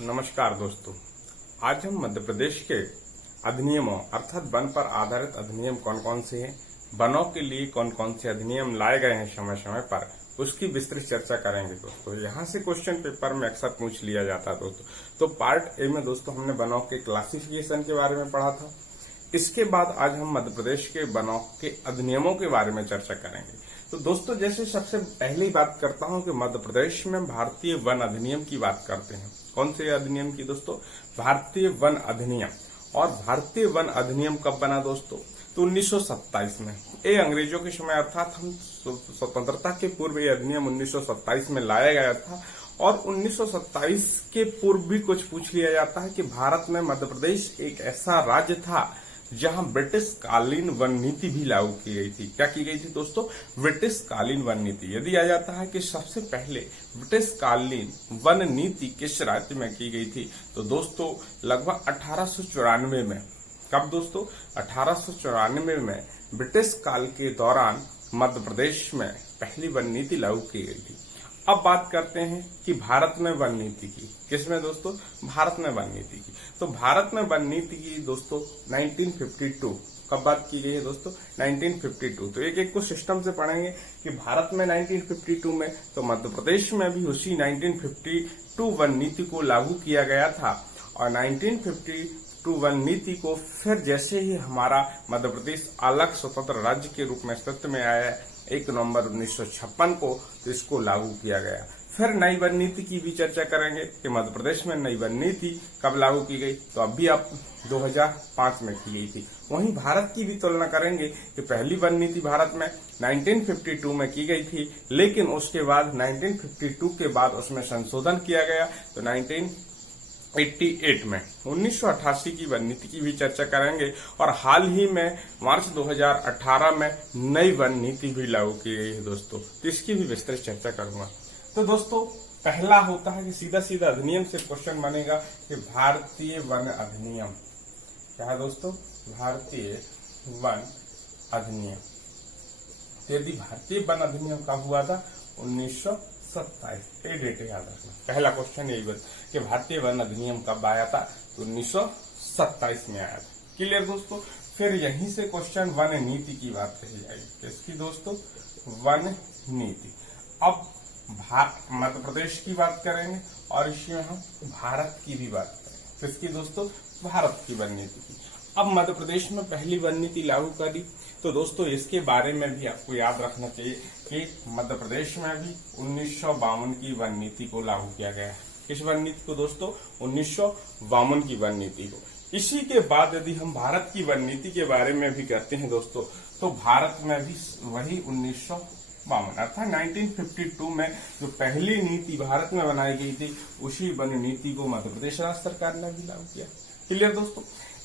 नमस्कार दोस्तों, आज हम मध्य प्रदेश के अधिनियमों अर्थात वन पर आधारित अधिनियम कौन कौन से हैं, वनों के लिए कौन कौन से अधिनियम लाए गए हैं समय समय पर, उसकी विस्तृत चर्चा करेंगे दोस्तों। यहाँ से क्वेश्चन पेपर में अक्सर पूछ लिया जाता है दोस्तों। तो पार्ट ए में दोस्तों हमने वनों के क्लासिफिकेशन के बारे में पढ़ा था। इसके बाद आज हम मध्य प्रदेश के वनों के अधिनियमों के बारे में चर्चा करेंगे। तो दोस्तों जैसे सबसे पहली बात करता हूं कि मध्य प्रदेश में भारतीय वन अधिनियम की बात करते हैं। कौन से अधिनियम की दोस्तों? भारतीय वन अधिनियम। और भारतीय वन अधिनियम कब बना दोस्तों? तो 1927 में। ये अंग्रेजों के समय अर्थात हम स्वतंत्रता के पूर्व ये अधिनियम 1927 में लाया गया था। और 1927 के पूर्व भी कुछ पूछ लिया जाता है कि भारत में मध्य प्रदेश एक ऐसा राज्य था जहां ब्रिटिश कालीन वन नीति भी लागू की गई थी। क्या की गई थी दोस्तों? ब्रिटिश कालीन वन नीति। यदि आ जाता है कि सबसे पहले ब्रिटिश कालीन वन नीति किस राज्य में की गई थी, तो दोस्तों लगभग 1894 में। कब दोस्तों? 1894 में ब्रिटिश काल के दौरान मध्य प्रदेश में पहली वन नीति लागू की गई थी। अब बात करते हैं कि भारत में वन नीति की। किसमें दोस्तों? भारत में वन नीति की। तो भारत में वन नीति की दोस्तों 1952। कब बात की गई है दोस्तों? 1952। तो एक एक को सिस्टम से पढ़ेंगे कि भारत में 1952 में, तो मध्य प्रदेश में भी उसी 1952 वन नीति को लागू किया गया था। और 1952 वन नीति को फिर जैसे ही हमारा मध्य प्रदेश अलग स्वतंत्र राज्य के रूप में अस्तित्व में आया 1 नवंबर 1956 को, तो इसको लागू किया गया। फिर नई वन नीति की भी चर्चा करेंगे कि मध्य प्रदेश में नई वन नीति कब लागू की गई, तो अभी अब 2005 में की गई थी। वहीं भारत की भी तुलना करेंगे कि पहली वन नीति भारत में 1952 में की गई थी, लेकिन उसके बाद 1952 के बाद उसमें संशोधन किया गया, तो 1988 में 1988 की वन नीति की भी चर्चा करेंगे। और हाल ही में मार्च 2018 में नई वन नीति भी लागू की गई है दोस्तों, तो इसकी भी विस्तृत चर्चा करूंगा। तो दोस्तों पहला होता है कि सीधा सीधा अधिनियम से क्वेश्चन बनेगा कि भारतीय वन अधिनियम क्या है दोस्तों? भारतीय वन अधिनियम। तो यदि भारतीय वन अधिनियम कब हुआ था? 1927। ये डेट याद रखना। पहला क्वेश्चन यही बता कि भारतीय वन अधिनियम कब आया था, तो 1927 में आया था। क्लियर दोस्तों? फिर यहीं से क्वेश्चन वन नीति की बात कही जाएगी। किसकी दोस्तों? वन नीति। अब मध्य प्रदेश की बात करेंगे और इसमें हम भारत की भी बात करेंगे। किसकी दोस्तों? भारत की वन नीति की। अब मध्य प्रदेश में पहली वन नीति लागू करी, तो दोस्तों इसके बारे में भी आपको याद रखना चाहिए कि मध्य प्रदेश में भी 1952 की वन नीति को लागू किया गया है। किस वन नीति को दोस्तों? 1952 की वन नीति को। इसी के बाद यदि हम भारत की वन नीति के बारे में भी करते हैं दोस्तों, तो भारत में भी वही 1952 अर्थात 1952 में जो पहली नीति भारत में बनाई गई थी, उसी वन नीति को मध्य प्रदेश राज्य सरकार ने भी लागू किया। क्लियर दोस्तों?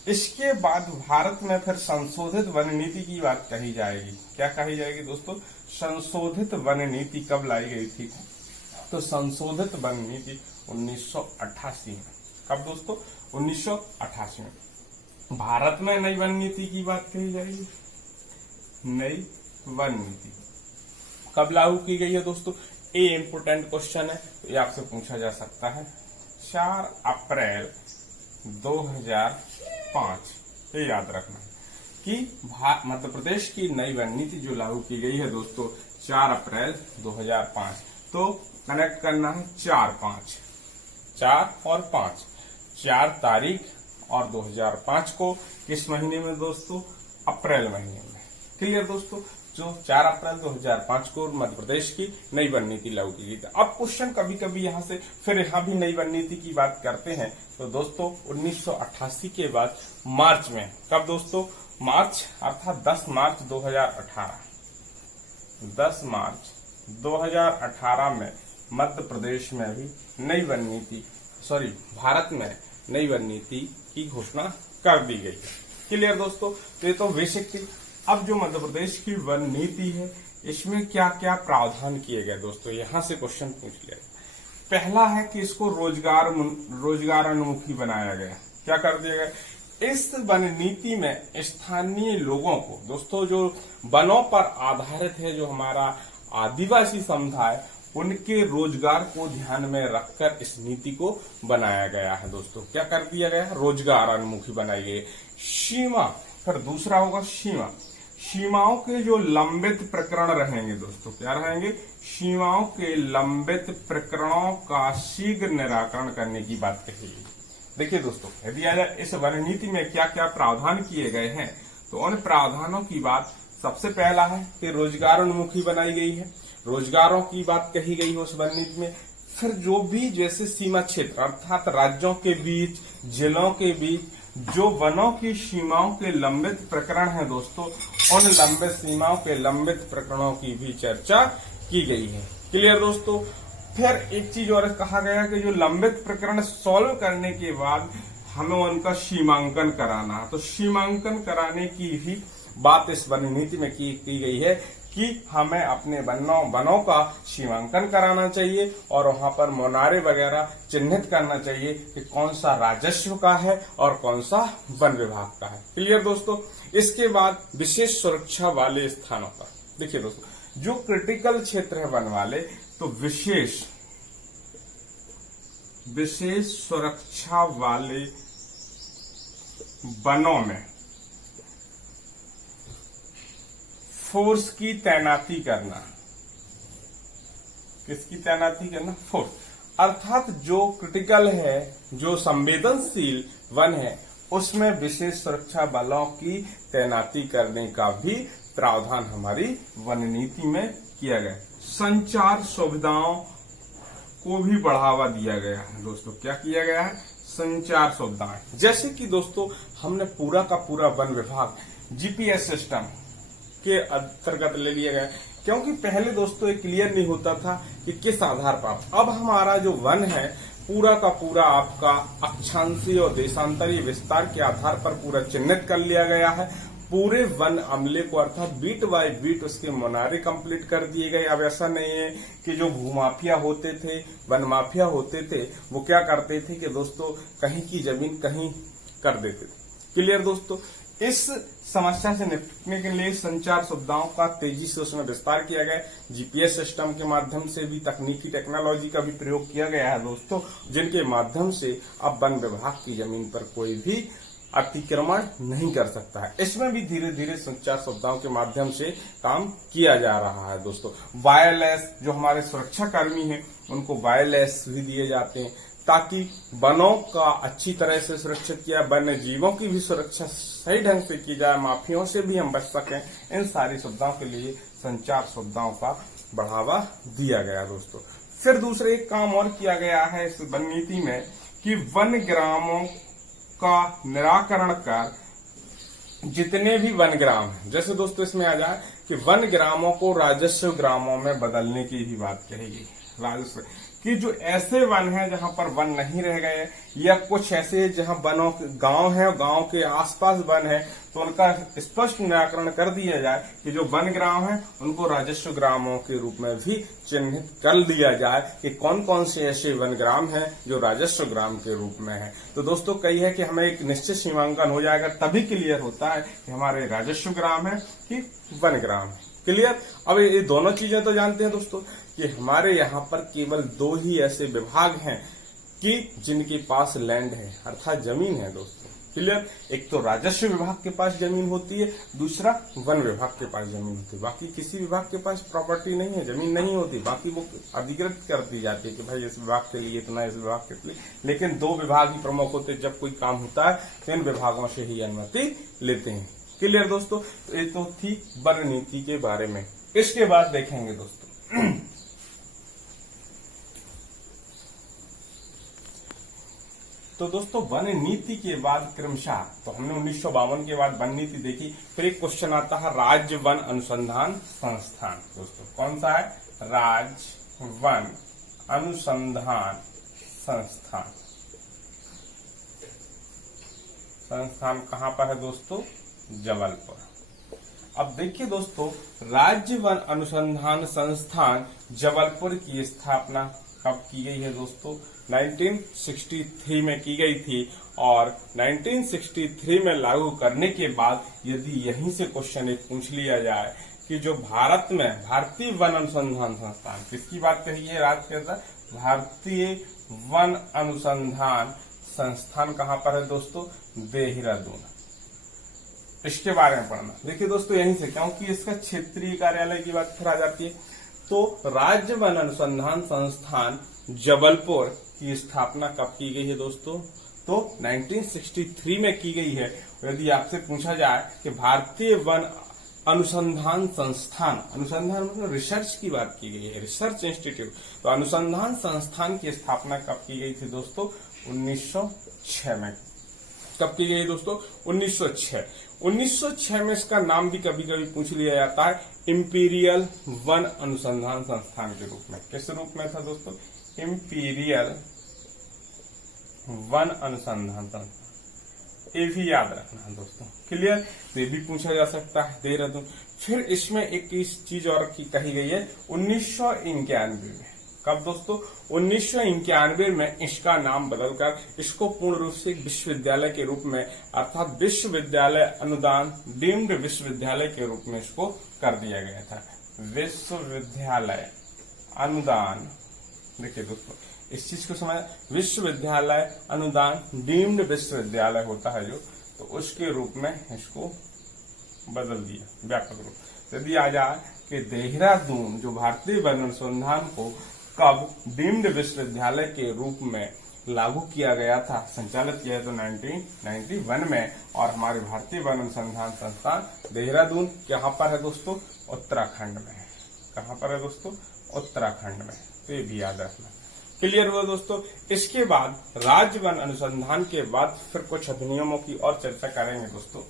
इसके बाद भारत में फिर संशोधित वन नीति की बात कही जाएगी। क्या कही जाएगी दोस्तों? संशोधित वन नीति कब लाई गई थी? तो संशोधित वन नीति 1988 में। कब दोस्तों? 1988 में भारत में नई वन नीति की बात कही जाएगी। नई वन नीति कब लागू की गई है दोस्तों? ये इंपोर्टेंट क्वेश्चन है, तो ये आपसे पूछा जा सकता है। 4 अप्रैल 2005। ये याद रखना है कि मध्य प्रदेश की नई वन नीति जो लागू की गई है दोस्तों 4 अप्रैल 2005। तो कनेक्ट करना है 4-5, 4 और 5, 4 तारीख और 2005 को। किस महीने में दोस्तों? अप्रैल महीने में। क्लियर दोस्तों? जो 4 अप्रैल 2005 को मध्य प्रदेश की नई वन नीति लागू की गई थी। अब क्वेश्चन कभी कभी यहाँ से फिर यहाँ भी नई वन नीति की बात करते हैं, तो दोस्तों 1988 के बाद मार्च में। कब दोस्तों? मार्च अर्थात 10 मार्च 2018। 10 मार्च 2018 में मध्य प्रदेश में भी नई वन नीति भारत में नई वन नीति की घोषणा कर दी गई। क्लियर दोस्तों? तो ये तो बेसिक थी। अब जो मध्य प्रदेश की वन नीति है, इसमें क्या क्या प्रावधान किए गए दोस्तों, यहां से क्वेश्चन पूछ लिया। पहला है कि इसको रोजगारोन्मुखी बनाया गया। क्या कर दिया गया? इस वन नीति में स्थानीय लोगों को दोस्तों, जो वनों पर आधारित है, जो हमारा आदिवासी समुदाय, उनके रोजगार को ध्यान में रखकर इस नीति को बनाया गया है दोस्तों। क्या कर दिया गया है? रोजगार उन्मुखी बनाई गई। सीमा, फिर दूसरा होगा सीमा। सीमाओं के जो लंबित प्रकरण रहेंगे दोस्तों, क्या रहेंगे? सीमाओं के लंबित प्रकरणों का शीघ्र निराकरण करने की बात कही गई। देखिए दोस्तों, यदि इस वन नीति में क्या क्या प्रावधान किए गए हैं, तो उन प्रावधानों की बात सबसे पहला है कि रोजगार उन्मुखी बनाई गई है, रोजगारों की बात कही गई है उस वन नीति में। फिर जो भी जैसे सीमा क्षेत्र अर्थात राज्यों के बीच, जिलों के बीच जो वनों की सीमाओं के लंबित प्रकरण हैं दोस्तों, उन लंबित सीमाओं के लंबित प्रकरणों की भी चर्चा की गई है। क्लियर दोस्तों? फिर एक चीज और कहा गया कि जो लंबित प्रकरण सॉल्व करने के बाद हमें उनका सीमांकन कराना है, तो सीमांकन कराने की भी बात इस वन नीति में की गई है कि हमें अपने वनों का सीमांकन कराना चाहिए और वहां पर मुनारे वगैरह चिन्हित करना चाहिए कि कौन सा राजस्व का है और कौन सा वन विभाग का है। क्लियर दोस्तों? इसके बाद विशेष सुरक्षा वाले स्थानों पर देखिए दोस्तों, जो क्रिटिकल क्षेत्र है वन वाले, तो विशेष सुरक्षा वाले वनों में फोर्स की तैनाती करना। किसकी तैनाती करना? फोर्स। अर्थात जो क्रिटिकल है, जो संवेदनशील वन है, उसमें विशेष सुरक्षा बलों की तैनाती करने का भी प्रावधान हमारी वन नीति में किया गया। संचार सुविधाओं को भी बढ़ावा दिया गया है दोस्तों। क्या किया गया है? संचार सुविधाएं। जैसे कि दोस्तों हमने पूरा का पूरा वन विभाग जीपीएस सिस्टम के अंतर्गत ले लिया गया, क्योंकि पहले दोस्तों ये क्लियर नहीं होता था कि किस आधार पर। अब हमारा जो वन है पूरा का पूरा आपका अक्षांशीय और देशांतरीय विस्तार के आधार पर पूरा चिन्हित कर लिया गया है। पूरे वन अमले को अर्थात बीट बाय बीट उसके मुनारे कंप्लीट कर दिए गए। अब ऐसा नहीं है कि जो भूमाफिया होते थे, वन माफिया होते थे, वो क्या करते थे कि दोस्तों कहीं की जमीन कहीं कर देते थे। क्लियर दोस्तों? इस समस्या से निपटने के लिए संचार सुविधाओं का तेजी से उसमें विस्तार किया गया। जीपीएस सिस्टम के माध्यम से भी तकनीकी टेक्नोलॉजी का भी प्रयोग किया गया है दोस्तों, जिनके माध्यम से अब वन विभाग की जमीन पर कोई भी अतिक्रमण नहीं कर सकता है। इसमें भी धीरे धीरे संचार सुविधाओं के माध्यम से काम किया जा रहा है दोस्तों। वायरलेस, जो हमारे सुरक्षा कर्मी हैं उनको वायरलेस भी दिए जाते हैं ताकि वनों का अच्छी तरह से सुरक्षित किया, वन्य जीवों की भी सुरक्षा सही ढंग से की जाए, माफियों से भी हम बच सकें। इन सारी सुविधाओं के लिए संचार सुविधाओं का बढ़ावा दिया गया दोस्तों। फिर दूसरे एक काम और किया गया है इस वन नीति में कि वन ग्रामों का निराकरण कर जितने भी वन ग्राम हैं, जैसे दोस्तों इसमें आ जाए कि वन ग्रामों को राजस्व ग्रामों में बदलने की भी बात कहेगी। राजस्व कि जो ऐसे वन हैं जहां पर वन नहीं रह गए, या कुछ ऐसे जहां वनों गांव है, गांव के आसपास वन है, तो उनका स्पष्ट निराकरण कर दिया जाए कि जो वन ग्राम है उनको राजस्व ग्रामों के रूप में भी चिन्हित कर दिया जाए कि कौन कौन से ऐसे वन ग्राम हैं जो राजस्व ग्राम के रूप में है। तो दोस्तों कही है कि हमें एक निश्चित सीमांकन हो जाएगा, तभी क्लियर होता है कि हमारे राजस्व ग्राम है कि वन ग्राम है। क्लियर? अब ये दोनों चीजें तो जानते हैं दोस्तों कि हमारे यहाँ पर केवल दो ही ऐसे विभाग हैं कि जिनके पास लैंड है अर्थात जमीन है दोस्तों। क्लियर? एक तो राजस्व विभाग के पास जमीन होती है, दूसरा वन विभाग के पास जमीन होती है। बाकी किसी विभाग के पास प्रॉपर्टी नहीं है, जमीन नहीं होती। बाकी वो अधिकृत कर दी जाती है कि भाई इस विभाग के लिए इतना, इस विभाग के लिए। लेकिन दो विभाग ही प्रमुख होते हैं। जब कोई काम होता है तो इन विभागों से ही अनुमति लेते हैं। क्लियर दोस्तों? तो ये तो थी वन नीति के बारे में। इसके बाद देखेंगे दोस्तों तो दोस्तों वन नीति के बाद क्रमशः, तो हमने 1952 के बाद वन नीति देखी। फिर एक क्वेश्चन आता है राज्य वन अनुसंधान संस्थान। दोस्तों कौन सा है? राज्य वन अनुसंधान संस्थान। संस्थान कहां पर है दोस्तों? जबलपुर। अब देखिए दोस्तों, राज्य वन अनुसंधान संस्थान जबलपुर की स्थापना कब की गई है दोस्तों? 1963 में की गई थी। और 1963 में लागू करने के बाद यदि यहीं से क्वेश्चन एक पूछ लिया जाए कि जो भारत में भारतीय वन अनुसंधान संस्थान, किसकी बात कही है राज्य के अंदर, भारतीय वन अनुसंधान संस्थान कहां पर है दोस्तों, देहरादून। इसके बारे में पढ़ना। देखिए दोस्तों यहीं से, क्योंकि इसका क्षेत्रीय कार्यालय की बात फिर आ जाती है, तो राज्य वन अनुसंधान संस्थान जबलपुर की स्थापना कब की गई है दोस्तों, तो 1963 में की गई है। यदि आपसे पूछा जाए कि भारतीय वन अनुसंधान संस्थान, अनुसंधान मतलब रिसर्च की बात की गई है, रिसर्च इंस्टीट्यूट, तो अनुसंधान संस्थान की स्थापना कब की गई थी दोस्तों, 1906 में। कब की गई दोस्तों, 1906। 1906 में इसका नाम भी कभी कभी पूछ लिया जाता है इंपीरियल वन अनुसंधान संस्थान के रूप में। किस रूप में था दोस्तों, इंपीरियल वन अनुसंधान संस्थान। ये भी याद रखना दोस्तों, क्लियर। ये भी पूछा जा सकता है देहरादून। फिर इसमें एक चीज और की कही गई है 1991 में। कब दोस्तों, 1991 में इसका नाम बदलकर इसको पूर्ण रूप से विश्वविद्यालय के रूप में, अर्थात विश्वविद्यालय अनुदान डीम्ड विश्वविद्यालय के रूप में इसको कर दिया गया था। विश्वविद्यालय अनुदान, देखिए दोस्तों इस चीज को समझ, विश्वविद्यालय अनुदान डीम्ड विश्वविद्यालय होता है जो, तो उसके रूप में इसको बदल दिया व्यापक रूप। यदि आ जाए कि देहरादून जो भारतीय वन अनुसंधान को कब डीम्ड विश्वविद्यालय के रूप में लागू किया गया था, संचालित किया तो 1991 में, और हमारे भारतीय वन अनुसंधान संस्थान देहरादून कहां पर है दोस्तों, उत्तराखंड में। कहां पर है दोस्तों, उत्तराखंड में। तो ये भी याद रखना। क्लियर हुआ दोस्तों। इसके बाद राज्य वन अनुसंधान के बाद फिर कुछ अधिनियमों की और चर्चा करेंगे दोस्तों,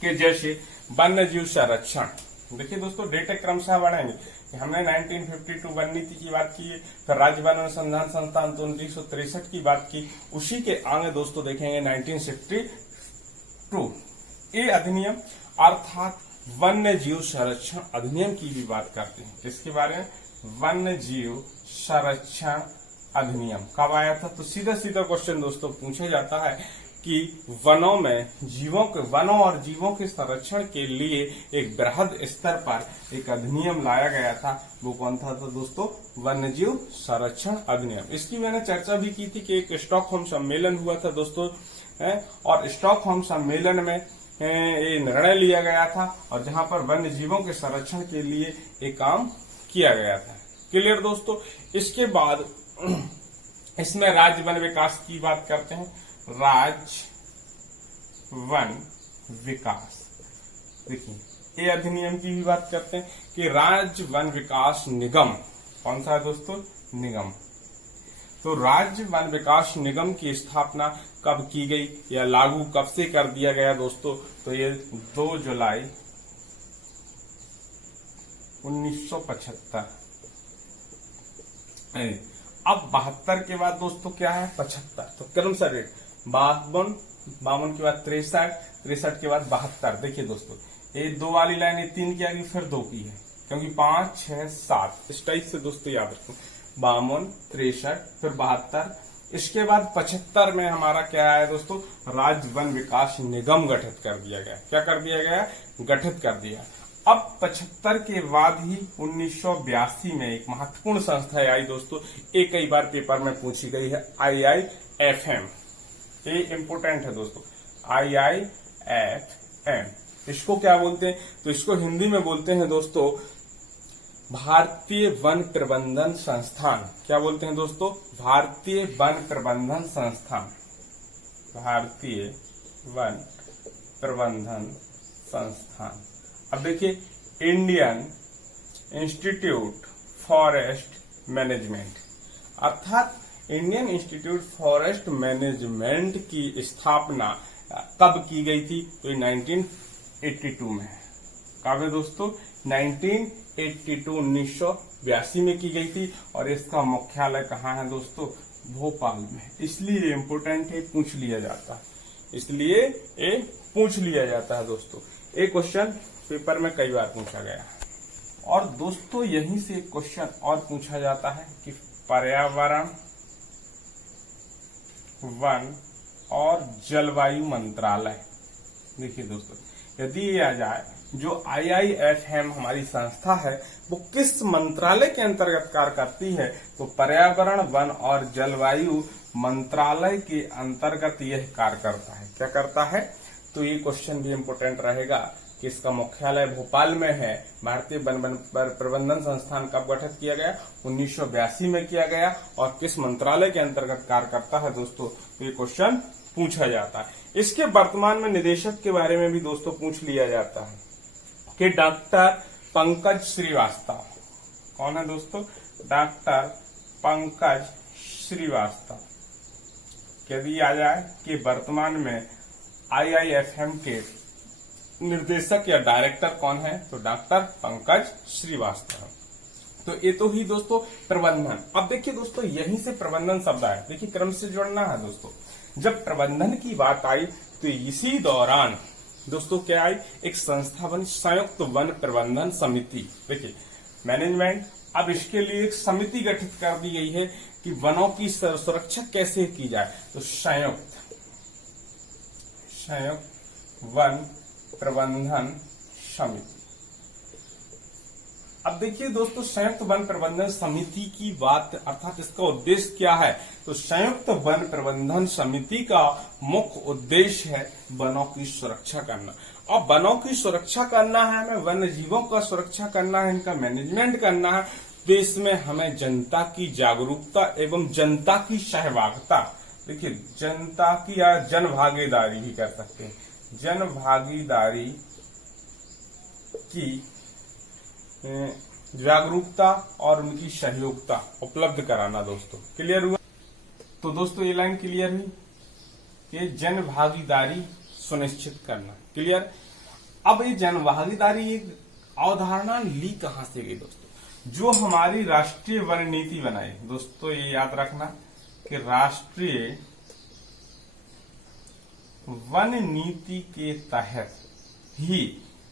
कि जैसे वन्य जीव संरक्षण। देखिए दोस्तों डेटे क्रमशः बढ़ेंगे। हमने 1952 वन नीति की बात की, फिर राज्य वन अनुसंधान संस्थान तो 1963 की बात की, उसी के आगे दोस्तों देखेंगे 1962 ये अधिनियम, अर्थात वन्य जीव संरक्षण अधिनियम की भी बात करते हैं। किसके बारे में, वन्य जीव संरक्षण अधिनियम कब आया था। तो सीधा सीधा क्वेश्चन दोस्तों पूछा जाता है कि वनों में वनों और जीवों के संरक्षण के लिए एक बृहद स्तर पर एक अधिनियम लाया गया था, वो कौन था तो दोस्तों, वन्य जीव संरक्षण अधिनियम। इसकी मैंने चर्चा भी की थी कि एक स्टॉकहोम सम्मेलन हुआ था दोस्तों, और स्टॉकहोम सम्मेलन में ये निर्णय लिया गया था, और जहां पर वन्य जीवों के संरक्षण के लिए एक काम किया गया था। क्लियर दोस्तों। इसके बाद इसमें राज्य वन विकास की बात करते हैं, राज्य वन विकास। देखिए ये अधिनियम की भी बात करते हैं कि राज्य वन विकास निगम, कौन सा है दोस्तों, निगम। तो राज्य वन विकास निगम की स्थापना कब की गई या लागू कब से कर दिया गया दोस्तों, तो ये 2 जुलाई 1975। अब 72 के बाद दोस्तों क्या है, 75। तो क्रम से रेट 52 के बाद 63 के बाद 72। देखिए दोस्तों ये 2 वाली लाइन, ये 3 की आगे फिर 2 की है, क्योंकि 5, 6, 7 इस टाइप से दोस्तों याद रखो। 52, 63 फिर 72। इसके बाद 75 में हमारा क्या आया दोस्तों, राज्य वन विकास निगम गठित कर दिया गया। क्या कर दिया गया, गठित कर दिया। अब 75 के बाद ही 1982 में एक महत्वपूर्ण संस्था आई दोस्तों, एक कई बार पेपर में पूछी गई है, IIFM। ये इम्पोर्टेंट है दोस्तों, IIFM। इसको क्या बोलते हैं, तो इसको हिंदी में बोलते हैं दोस्तों भारतीय वन प्रबंधन संस्थान। क्या बोलते हैं दोस्तों, भारतीय वन प्रबंधन संस्थान। भारतीय वन प्रबंधन संस्थान। अब देखिए इंडियन इंस्टीट्यूट फॉरेस्ट मैनेजमेंट, अर्थात इंडियन इंस्टीट्यूट फॉरेस्ट मैनेजमेंट की स्थापना कब की गई थी, तो 1982 में। कब है दोस्तों, 1982 में की गई थी, और इसका मुख्यालय कहाँ है दोस्तों, भोपाल में। इसलिए इम्पोर्टेंट है, पूछ लिया जाता है, इसलिए ये पूछ लिया जाता है दोस्तों। एक क्वेश्चन पेपर में कई बार पूछा गया है। और दोस्तों यहीं से एक क्वेश्चन और पूछा जाता है कि पर्यावरण, वन और जलवायु मंत्रालय। देखिए दोस्तों यदि ये आ जाए जो IIFM हमारी संस्था है वो किस मंत्रालय के अंतर्गत कार्य करती है, तो पर्यावरण वन और जलवायु मंत्रालय के अंतर्गत यह कार्य करता है। क्या करता है, तो ये क्वेश्चन भी इम्पोर्टेंट रहेगा कि इसका मुख्यालय भोपाल में है। भारतीय वन प्रबंधन संस्थान कब गठित किया गया, 1982 में किया गया, और किस मंत्रालय के अंतर्गत कार्य करता है दोस्तों, तो ये क्वेश्चन पूछा जाता है। इसके वर्तमान में निदेशक के बारे में भी दोस्तों पूछ लिया जाता है कि डॉक्टर पंकज श्रीवास्तव। कौन है दोस्तों, डॉक्टर पंकज श्रीवास्तव। यदि आ जाए कि वर्तमान में IIFM के निर्देशक या डायरेक्टर कौन है, तो डॉक्टर पंकज श्रीवास्तव। तो ये तो ही दोस्तों प्रबंधन। अब देखिए दोस्तों, यहीं से प्रबंधन शब्द आया। देखिए क्रम से जोड़ना है दोस्तों। जब प्रबंधन की बात आई तो इसी दौरान दोस्तों क्या आई, एक संस्था बनी, संयुक्त वन प्रबंधन समिति। देखिए मैनेजमेंट, अब इसके लिए एक समिति गठित कर दी गई है कि वनों की सुरक्षा कैसे की जाए, तो संयुक्त वन प्रबंधन समिति। अब देखिए दोस्तों, संयुक्त वन प्रबंधन समिति की बात अर्थात इसका उद्देश्य क्या है, तो संयुक्त वन प्रबंधन समिति का मुख्य उद्देश्य है वनों की सुरक्षा करना। अब वनों की सुरक्षा करना है, हमें वन्य जीवों का सुरक्षा करना है, इनका मैनेजमेंट करना है, तो इसमें हमें जनता की जागरूकता एवं जनता की सहभागिता, देखिए जनता की या जन भागीदारी भी कर सकते हैं, जन भागीदारी की जागरूकता और उनकी सहयोगिता उपलब्ध कराना दोस्तों। क्लियर हुआ? तो दोस्तों ये लाइन क्लियर हुई कि जन भागीदारी सुनिश्चित करना। क्लियर? अब ये जन भागीदारी एक अवधारणा ली कहां से गई दोस्तों, जो हमारी राष्ट्रीय वन नीति बनाई दोस्तों। ये याद रखना कि राष्ट्रीय वन नीति के तहत ही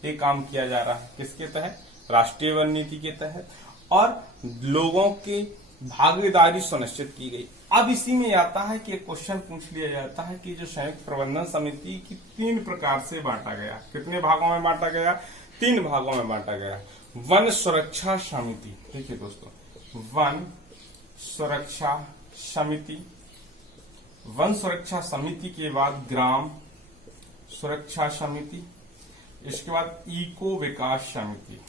ये काम किया जा रहा है। किसके तहत? राष्ट्रीय वन नीति के तहत, और लोगों की भागीदारी सुनिश्चित की गई। अब इसी में आता है कि एक क्वेश्चन पूछ लिया जाता है कि जो संयुक्त प्रबंधन समिति की 3 प्रकार से बांटा गया। कितने भागों में बांटा गया? 3 भागों में बांटा गया। वन सुरक्षा समिति, देखिए दोस्तों, वन सुरक्षा समिति, वन सुरक्षा समिति के बाद ग्राम सुरक्षा समिति, इसके बाद इको विकास समिति।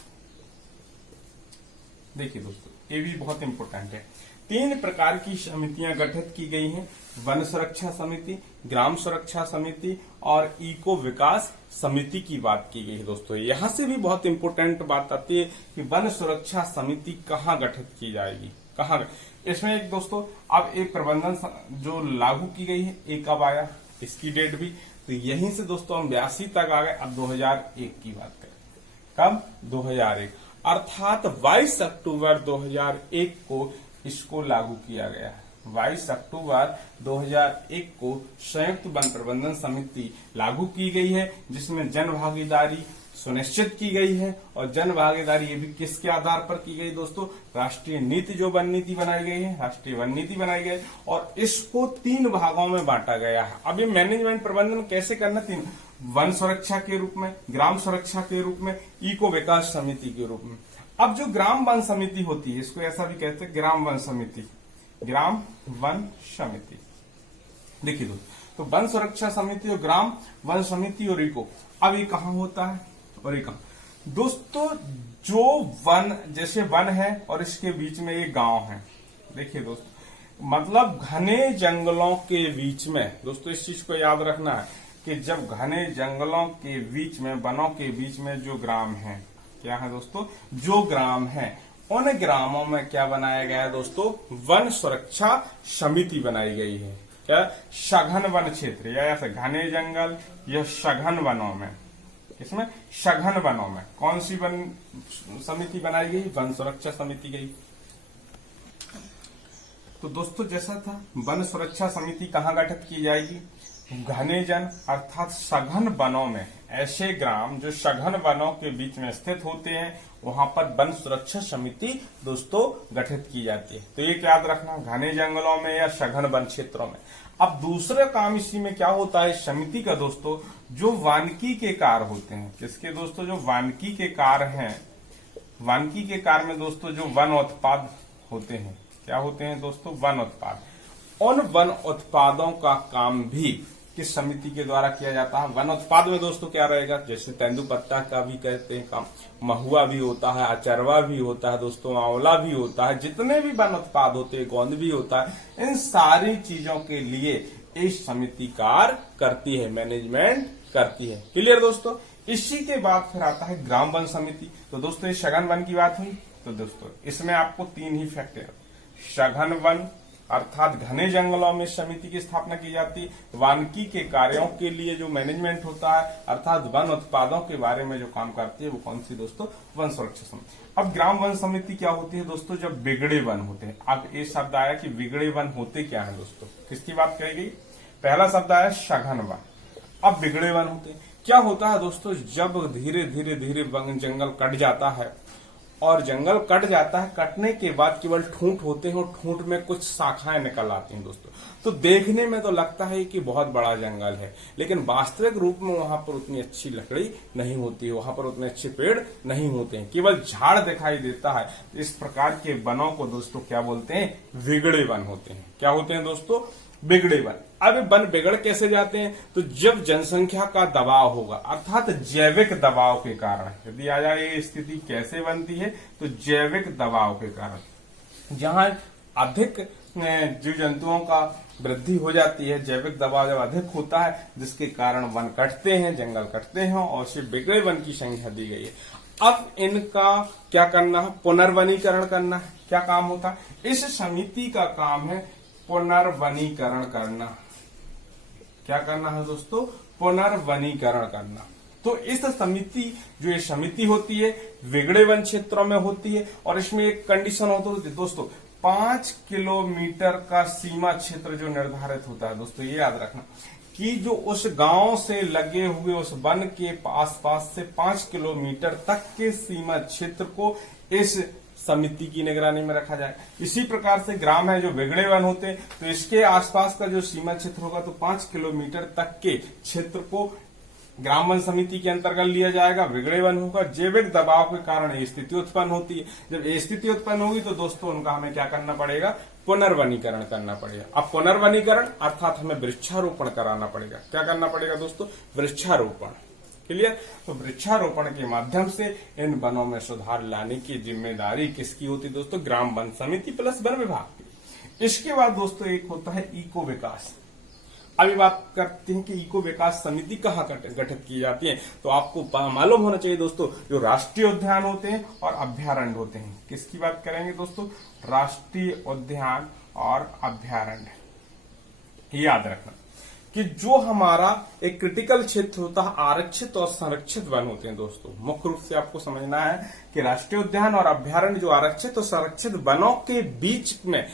देखिए दोस्तों, ये भी बहुत इंपॉर्टेंट है। 3 प्रकार की समितियां गठित की गई हैं, वन सुरक्षा समिति, ग्राम सुरक्षा समिति और इको विकास समिति की बात की गई है दोस्तों। यहां से भी बहुत इंपॉर्टेंट बात आती है कि वन सुरक्षा समिति कहां गठित की जाएगी, कहां। इसमें एक दोस्तों, अब एक प्रबंधन जो लागू की गई है, एक कब आया, इसकी डेट भी, तो यहीं से दोस्तों हम 82 तक आ गए। अब 2001 की बात करें, कब? 2001, अर्थात 22 अक्टूबर 2001 को इसको लागू किया गया है। 22 अक्टूबर 2001 को संयुक्त वन प्रबंधन समिति लागू की गई है, जिसमें जन भागीदारी सुनिश्चित की गई है। और जन भागीदारी ये भी किसके आधार पर की गई दोस्तों? राष्ट्रीय नीति, जो वन नीति बनाई गई है, राष्ट्रीय वन नीति बनाई गई, और इसको 3 भागों में बांटा गया है। अब ये मैनेजमेंट प्रबंधन कैसे करना? 3, वन सुरक्षा के रूप में, ग्राम सुरक्षा के रूप में, इको विकास समिति के रूप में। अब जो ग्राम वन समिति होती है, इसको ऐसा भी कहते हैं ग्राम वन समिति, ग्राम वन समिति। देखिए दोस्तों, तो वन सुरक्षा समिति और ग्राम वन समिति और इको, अब ये कहां होता है और ये कहां? दोस्तों, जो वन, जैसे वन है और इसके बीच में ये गांव है, देखिए दोस्तों, मतलब घने जंगलों के बीच में, दोस्तों इस चीज को याद रखना है कि जब घने जंगलों के बीच में, वनों के बीच में जो ग्राम है, क्या है दोस्तों? जो ग्राम है, उन ग्रामों में क्या बनाया गया है दोस्तों? वन सुरक्षा समिति बनाई गई है। क्या? सघन वन क्षेत्र, या ऐसे घने जंगल या सघन वनों में, इसमें सघन वनों में कौन सी वन समिति बनाई गई? वन सुरक्षा समिति गई। तो दोस्तों जैसा था, वन सुरक्षा समिति कहाँ गठित की जाएगी? घने जन अर्थात सघन वनों में, ऐसे ग्राम जो सघन वनों के बीच में स्थित होते हैं, वहां पर वन सुरक्षा समिति दोस्तों गठित की जाती है। तो ये याद रखना, घने जंगलों में या सघन वन क्षेत्रों में। अब दूसरा काम इसी में क्या होता है समिति का दोस्तों, जो वानिकी के कार्य होते हैं, किसके दोस्तों, जो वानिकी के कार्य हैं, वानिकी के कार्य में दोस्तों जो वन उत्पाद होते हैं, क्या होते हैं दोस्तों, वन उत्पाद। उन वन उत्पादों का काम भी किस समिति के द्वारा किया जाता है। वन उत्पाद में दोस्तों क्या रहेगा, जैसे तेंदुपत्ता का भी कहते हैं काम, महुआ भी होता है, अचरवा भी होता है दोस्तों, आंवला भी होता है, जितने भी वन उत्पाद होते हैं, गोंद भी होता है, इन सारी चीजों के लिए इस समिति कार्य करती है, मैनेजमेंट करती है। क्लियर दोस्तों। इसी के बाद फिर आता है ग्राम वन समिति। तो दोस्तों ये सघन वन की बात हुई, तो दोस्तों इसमें आपको 3 ही फैक्ट है। सघन वन अर्थात घने जंगलों में समिति की स्थापना की जाती है, वानिकी के कार्यों के लिए जो मैनेजमेंट होता है अर्थात वन उत्पादों के बारे में जो काम करती है वो कौन सी दोस्तों, वन सुरक्षा समिति। अब ग्राम वन समिति क्या होती है दोस्तों, जब बिगड़े वन होते हैं। अब ये शब्द आया कि बिगड़े वन होते क्या है दोस्तों, किसकी बात कही गई, पहला शब्द आया सघन वन। अब बिगड़े वन होते हैं, क्या होता है दोस्तों, जब धीरे धीरे धीरे जंगल कट जाता है, और जंगल कट जाता है, कटने के बाद केवल ठूंठ होते हैं और ठूंठ में कुछ शाखाएं निकल आती हैं दोस्तों। तो देखने में तो लगता है कि बहुत बड़ा जंगल है, लेकिन वास्तविक रूप में वहां पर उतनी अच्छी लकड़ी नहीं होती है, वहां पर उतने अच्छे पेड़ नहीं होते हैं, केवल झाड़ दिखाई देता है। इस प्रकार के वनों को दोस्तों क्या बोलते हैं, बिगड़े वन होते हैं। क्या होते हैं दोस्तों, बिगड़े वन। अब वन बिगड़ कैसे जाते हैं, तो जब जनसंख्या का दबाव होगा अर्थात जैविक दबाव के कारण, यदि आ जाए ये स्थिति कैसे बनती है, तो जैविक दबाव के कारण, जहां अधिक जीव जंतुओं का वृद्धि हो जाती है, जैविक दबाव जब अधिक होता है जिसके कारण वन कटते हैं, जंगल कटते हैं और सिर्फ बिगड़े वन की संख्या दी गई है। अब इनका क्या करना है, पुनर्वनीकरण करना है। क्या काम होता है, इस समिति का काम है पुनर्वनीकरण करना। क्या करना है दोस्तों, पुनर्वनीकरण करना। तो इस समिति, जो ये समिति होती है बिगड़े वन क्षेत्रों में होती है, और इसमें एक कंडीशन होती है दोस्तों, 5 किलोमीटर का सीमा क्षेत्र जो निर्धारित होता है दोस्तों, ये याद रखना कि जो उस गांव से लगे हुए उस वन के आसपास से 5 किलोमीटर तक के सीमा क्षेत्र को इस समिति की निगरानी में रखा जाए। इसी प्रकार से ग्राम है जो बिगड़े वन होते हैं, तो इसके आसपास का जो सीमा क्षेत्र होगा तो 5 किलोमीटर तक के क्षेत्र को ग्राम वन समिति के अंतर्गत लिया जाएगा, बिगड़े वन होगा। जैविक दबाव के कारण ये स्थिति उत्पन्न होती है। जब ये स्थिति उत्पन्न होगी तो दोस्तों उनका हमें क्या करना पड़ेगा, पुनर्वनीकरण करना पड़ेगा। अब पुनर्वनीकरण अर्थात हमें वृक्षारोपण कराना पड़ेगा। क्या करना पड़ेगा दोस्तों, वृक्षारोपण। क्लियर। तो वृक्षारोपण के माध्यम से इन वनों में सुधार लाने की जिम्मेदारी किसकी होती है दोस्तों, ग्राम वन समिति प्लस वन विभाग की। इसके बाद दोस्तों एक होता है इको विकास। अभी बात करते हैं कि इको विकास समिति कहाँ गठित की जाती है। तो आपको मालूम होना चाहिए दोस्तों, जो राष्ट्रीय उद्यान होते हैं और अभ्यारण्य होते हैं, किसकी बात करेंगे दोस्तों, राष्ट्रीय उद्यान और अभ्यारण्य। याद रखना कि जो हमारा एक क्रिटिकल क्षेत्र होता है, आरक्षित और संरक्षित वन होते हैं दोस्तों। मुख्य रूप से आपको समझना है कि राष्ट्रीय उद्यान और अभ्यारण्य जो आरक्षित और संरक्षित वनों के बीच में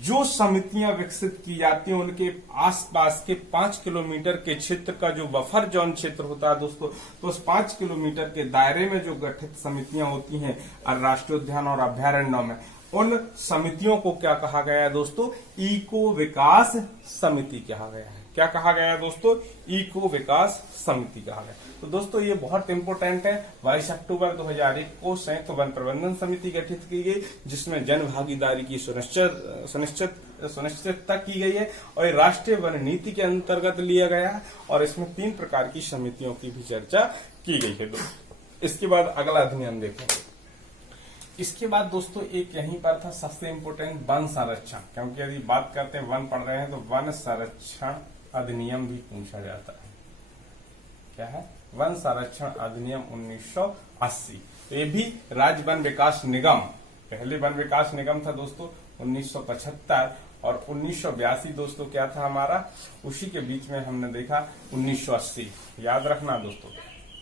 जो समितियां विकसित की जाती हैं, उनके आसपास के 5 किलोमीटर के क्षेत्र का जो बफर जोन क्षेत्र होता है दोस्तों, तो उस 5 किलोमीटर के दायरे में जो गठित समितियां होती हैं राष्ट्रीय उद्यान और अभ्यारण्यों में, उन समितियों को क्या कहा गया है दोस्तों, इको विकास समिति कहा गया है। क्या कहा गया है दोस्तों, इको विकास समिति कहा गया। तो दोस्तों ये बहुत इंपोर्टेंट है। 22 अक्टूबर 2001 को संयुक्त वन प्रबंधन समिति गठित की गई, जिसमें जन भागीदारी की सुनिश्चितता की गई है और ये राष्ट्रीय वन नीति के अंतर्गत लिया गया है, और इसमें 3 प्रकार की समितियों की भी चर्चा की गई है दोस्तों। इसके बाद अगला अधिनियम देखेंगे। इसके बाद दोस्तों एक यहीं पर था सबसे इम्पोर्टेंट, वन संरक्षण। क्योंकि यदि बात करते हैं वन पढ़ रहे हैं तो वन संरक्षण अधिनियम भी पूछा जाता है। क्या है, वन संरक्षण अधिनियम 1980। तो ये भी राज्य वन विकास निगम, पहले वन विकास निगम था दोस्तों 1975, और 1982 दोस्तों क्या था हमारा, उसी के बीच में हमने देखा 1980। याद रखना दोस्तों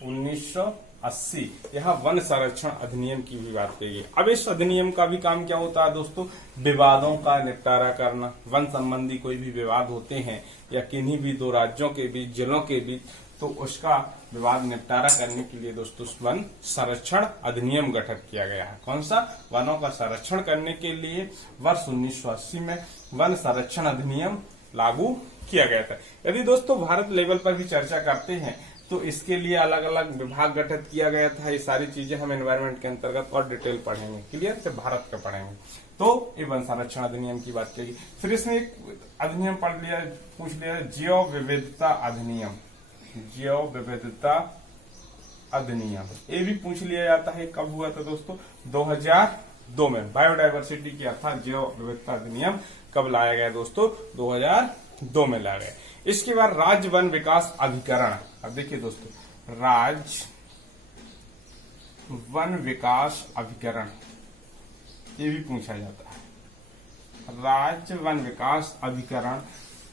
1980 1980 यह वन संरक्षण अधिनियम की भी बात कही गई। अब इस अधिनियम का भी काम क्या होता है दोस्तों, विवादों का निपटारा करना। वन संबंधी कोई भी विवाद होते हैं या किन्हीं भी दो राज्यों के बीच, जिलों के बीच, तो उसका विवाद निपटारा करने के लिए दोस्तों वन संरक्षण अधिनियम गठित किया गया है। कौन सा, वनों का संरक्षण करने के लिए वर्ष 1980 में वन संरक्षण अधिनियम लागू किया गया था। यदि दोस्तों भारत लेवल पर भी चर्चा करते हैं तो इसके लिए अलग अलग विभाग गठित किया गया था। ये सारी चीजें हम एनवायरमेंट के अंतर्गत और डिटेल पढ़ेंगे, क्लियर, से भारत का पढ़ेंगे। तो ये वन संरक्षण अधिनियम की बात कही। फिर इसने एक अधिनियम पढ़ लिया, पूछ लिया, जैव विविधता अधिनियम। जैव विविधता अधिनियम ये भी पूछ लिया जाता है। कब हुआ था दोस्तों, 2002 में। बायोडायवर्सिटी की अर्थात जैव विविधता अधिनियम कब लाया गया दोस्तों, 2002 में लाया गया। इसके बाद राज्य वन विकास अभिकरण। अब देखिए दोस्तों, राज्य वन विकास अभिकरण ये भी पूछा जाता है। राज्य वन विकास अभिकरण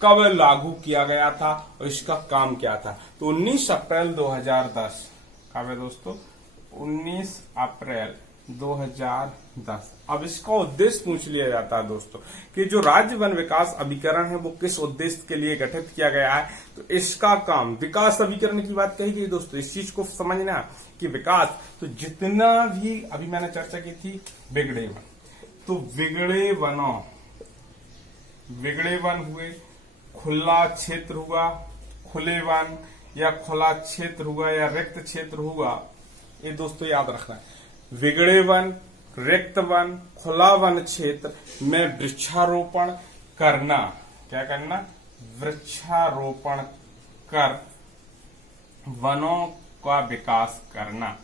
कब लागू किया गया था और इसका काम क्या था, तो 19 अप्रैल 2010। कब है दोस्तों, 19 अप्रैल 2010। अब इसका उद्देश्य पूछ लिया जाता है दोस्तों कि जो राज्य वन विकास अभिकरण है वो किस उद्देश्य के लिए गठित किया गया है, तो इसका काम, विकास अभिकरण की बात कही गई दोस्तों। इस चीज को समझना कि विकास, तो जितना भी अभी मैंने चर्चा की थी बिगड़े वन, तो बिगड़े वन हुए, खुला क्षेत्र हुआ, खुले वन या खुला क्षेत्र हुआ या रिक्त क्षेत्र हुआ, ये दोस्तों याद रखना है। बिगड़े वन, रिक्त वन, खुला वन क्षेत्र में वृक्षारोपण करना। क्या करना, वृक्षारोपण कर वनों का विकास करना।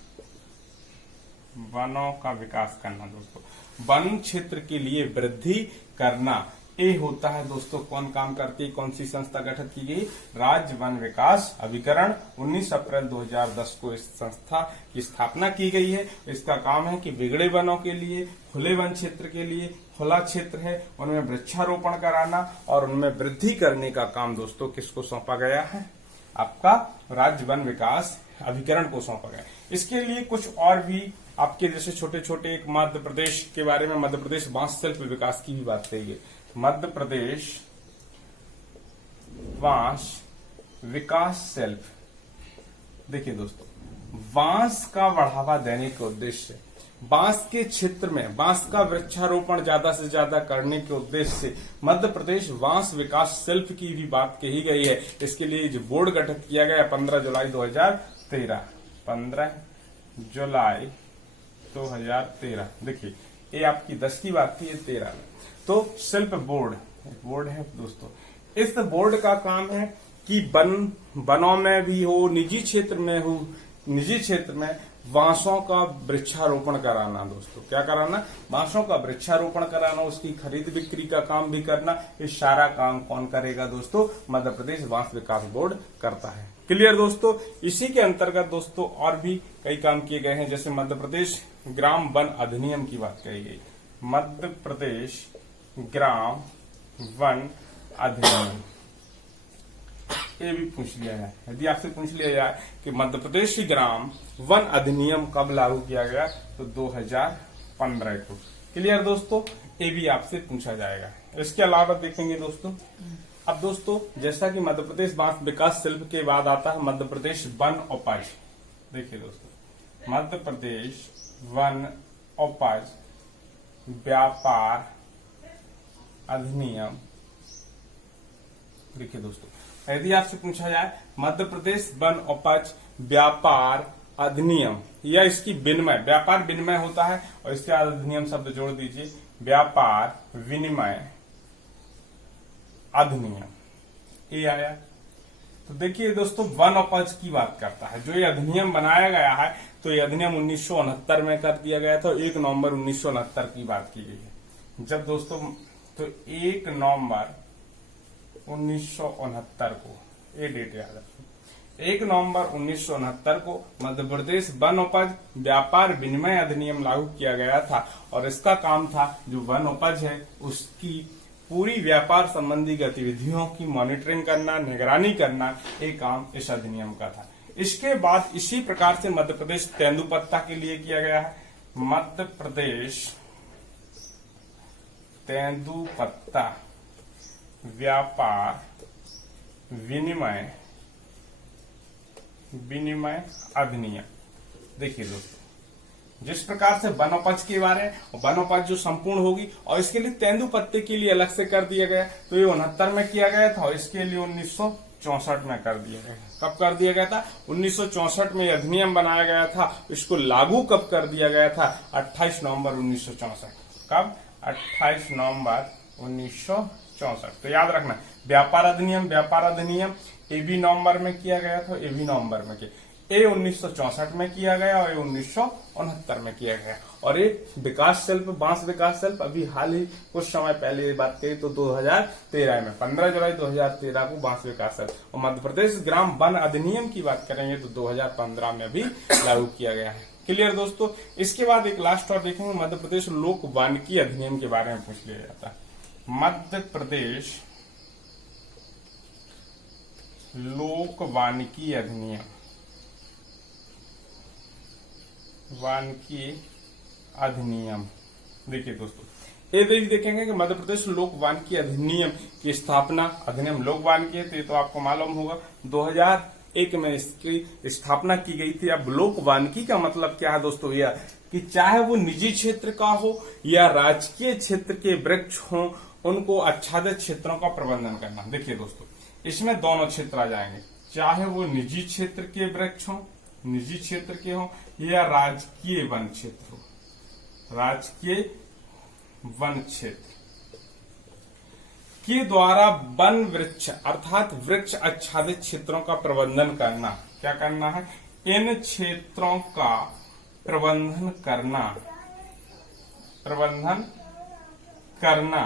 वनों का विकास करना दोस्तों, वन क्षेत्र के लिए वृद्धि करना, ये होता है दोस्तों। कौन काम करती है, कौन सी संस्था गठित की गई, राज्य वन विकास अभिकरण। 19 अप्रैल 2010 को इस संस्था की स्थापना की गई है। इसका काम है कि बिगड़े वनों के लिए, खुले वन क्षेत्र के लिए, खुला क्षेत्र है उनमें वृक्षारोपण कराना और उनमें वृद्धि करने का काम दोस्तों किसको सौंपा गया है, आपका राज्य वन विकास अभिकरण को सौंपा गया। इसके लिए कुछ और भी आपके जैसे छोटे छोटे, एक मध्य प्रदेश के बारे में, मध्य प्रदेश बांस शिल्प विकास की भी बात कही गई। मध्य प्रदेश बांस विकास शिल्प। देखिए दोस्तों, बांस का बढ़ावा देने के उद्देश्य से, बांस के क्षेत्र में बांस का वृक्षारोपण ज्यादा से ज्यादा करने के उद्देश्य से मध्य प्रदेश बांस विकास शिल्प की भी बात कही गई है। इसके लिए जो बोर्ड गठित किया गया 15 जुलाई 2013। 15 जुलाई 2013। देखिए, ये आपकी 10 की बात थी, ये 13 में। तो शिल्प बोर्ड है दोस्तों। इस बोर्ड का काम है कि वनों में भी हो, निजी क्षेत्र में बांसों का वृक्षारोपण कराना दोस्तों। क्या कराना, बांसों का वृक्षारोपण कराना, उसकी खरीद बिक्री का काम भी करना। ये सारा काम कौन करेगा दोस्तों, मध्य प्रदेश बांस विकास बोर्ड करता है। क्लियर दोस्तों। इसी के अंतर्गत दोस्तों और भी कई काम किए गए हैं, जैसे मध्य प्रदेश ग्राम वन अधिनियम की बात कही गई। मध्य प्रदेश ग्राम वन अधिनियम ये भी पूछ लिया जाए। यदि आपसे पूछ लिया जाए कि मध्य प्रदेश ग्राम वन अधिनियम कब लागू किया गया, तो 2015 को। क्लियर दोस्तों, ये भी आपसे पूछा जाएगा। इसके अलावा देखेंगे दोस्तों, अब दोस्तों जैसा कि मध्य प्रदेश बांस विकास शिल्प के बाद आता है मध्य प्रदेश वन उपज। देखिए दोस्तों, मध्य प्रदेश वन उपज व्यापार अधिनियम। देखिए दोस्तों, यदि आपसे पूछा जाए मध्य प्रदेश वन उपज व्यापार अधिनियम या इसकी विनिमय, व्यापार विनिमय होता है और इसके बाद अधिनियम शब्द जोड़ दीजिए, व्यापार विनिमय अधिनियम, ये आया। तो देखिए दोस्तों, वन उपज की बात करता है। जो ये अधिनियम बनाया गया है, तो ये अधिनियम 1969 में कर दिया गया था। 1 नवंबर 1969 की बात की गई है। जब दोस्तों, तो 1 नवंबर 1969 को, ये डेट याद रखिए, 1 नवंबर 1969 को मध्य प्रदेश वन उपज व्यापार विनिमय अधिनियम लागू किया गया था। और इसका काम था, जो वन उपज है उसकी पूरी व्यापार संबंधी गतिविधियों की मॉनिटरिंग करना, निगरानी करना, ये काम इस अधिनियम का था। इसके बाद इसी प्रकार से मध्य प्रदेश तेंदुपत्ता के लिए किया गया है। मध्य प्रदेश तेंदुपत्ता व्यापार विनिमय अधिनियम। देखिए दोस्तों, जिस प्रकार से वनोपज के बारे में, वनोपज जो संपूर्ण होगी और इसके लिए तेंदुपत्ते के लिए अलग से कर दिया गया, तो ये 69 में किया गया था और इसके लिए 1964 में कर दिया गया। कब कर दिया गया था? 1964 में अधिनियम बनाया गया था। इसको लागू कब कर दिया गया था? 28 नवंबर 1964। कब? 28 नवंबर 1964। तो याद रखना, व्यापार अधिनियम ये भी नवंबर में किया गया था, ये भी नवंबर में किया। ए 1964 में किया गया और 1969 में किया गया। और ये विकास शिल्प, बांस विकास शिल्प अभी हाल ही कुछ समय पहले ये बात कही तो 2013 में 15 जुलाई 2013 को बांस विकास शिल्प। और मध्य प्रदेश ग्राम वन अधिनियम की बात करेंगे तो 2015 में भी लागू किया गया है। क्लियर दोस्तों। इसके बाद एक लास्ट और देखेंगे, मध्य प्रदेश लोक वानिकी अधिनियम के बारे में पूछ लिया जाता है। मध्य प्रदेश लोक वानिकी अधिनियम। देखिए दोस्तों, ये देखेंगे कि मध्य प्रदेश लोक वानिकी अधिनियम की स्थापना, अधिनियम लोक वानिकी है तो ये तो आपको मालूम होगा 2001 में इसकी स्थापना की गई थी। अब लोक वानिकी का मतलब क्या है दोस्तों? यह कि चाहे वो निजी क्षेत्र का हो या राजकीय क्षेत्र के वृक्ष हो, उनको आच्छादित क्षेत्रों का प्रबंधन करना। देखिए दोस्तों, इसमें दोनों क्षेत्र आ जाएंगे, चाहे वो निजी क्षेत्र के वृक्ष हो, निजी क्षेत्र के हो या राजकीय वन क्षेत्र हो। राजकीय वन क्षेत्र के द्वारा वन वृक्ष अर्थात वृक्ष आच्छादित क्षेत्रों का प्रबंधन करना। क्या करना है? इन क्षेत्रों का प्रबंधन करना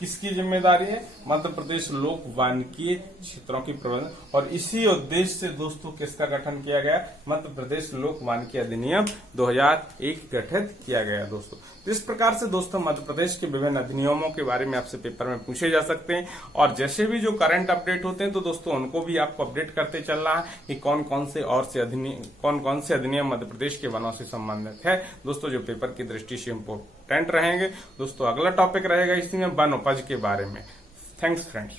किसकी जिम्मेदारी है? मध्य प्रदेश लोक वानिकी क्षेत्रों की प्रबंधन। और इसी उद्देश्य से दोस्तों किसका गठन किया गया? मध्य प्रदेश लोक वानिकी अधिनियम 2001 गठित किया गया दोस्तों। तो इस प्रकार से दोस्तों मध्य प्रदेश के विभिन्न अधिनियमों के बारे में आपसे पेपर में पूछे जा सकते हैं। और जैसे भी जो करंट अपडेट होते हैं तो दोस्तों उनको भी आपको अपडेट करते चलना है कि कौन कौन से अधिनियम मध्य प्रदेश के वनों से संबंधित है दोस्तों, जो पेपर की दृष्टि से इम्पोर्टेंट रहेंगे। दोस्तों अगला टॉपिक रहेगा इसमें वन उपज के बारे में। Thanks friends.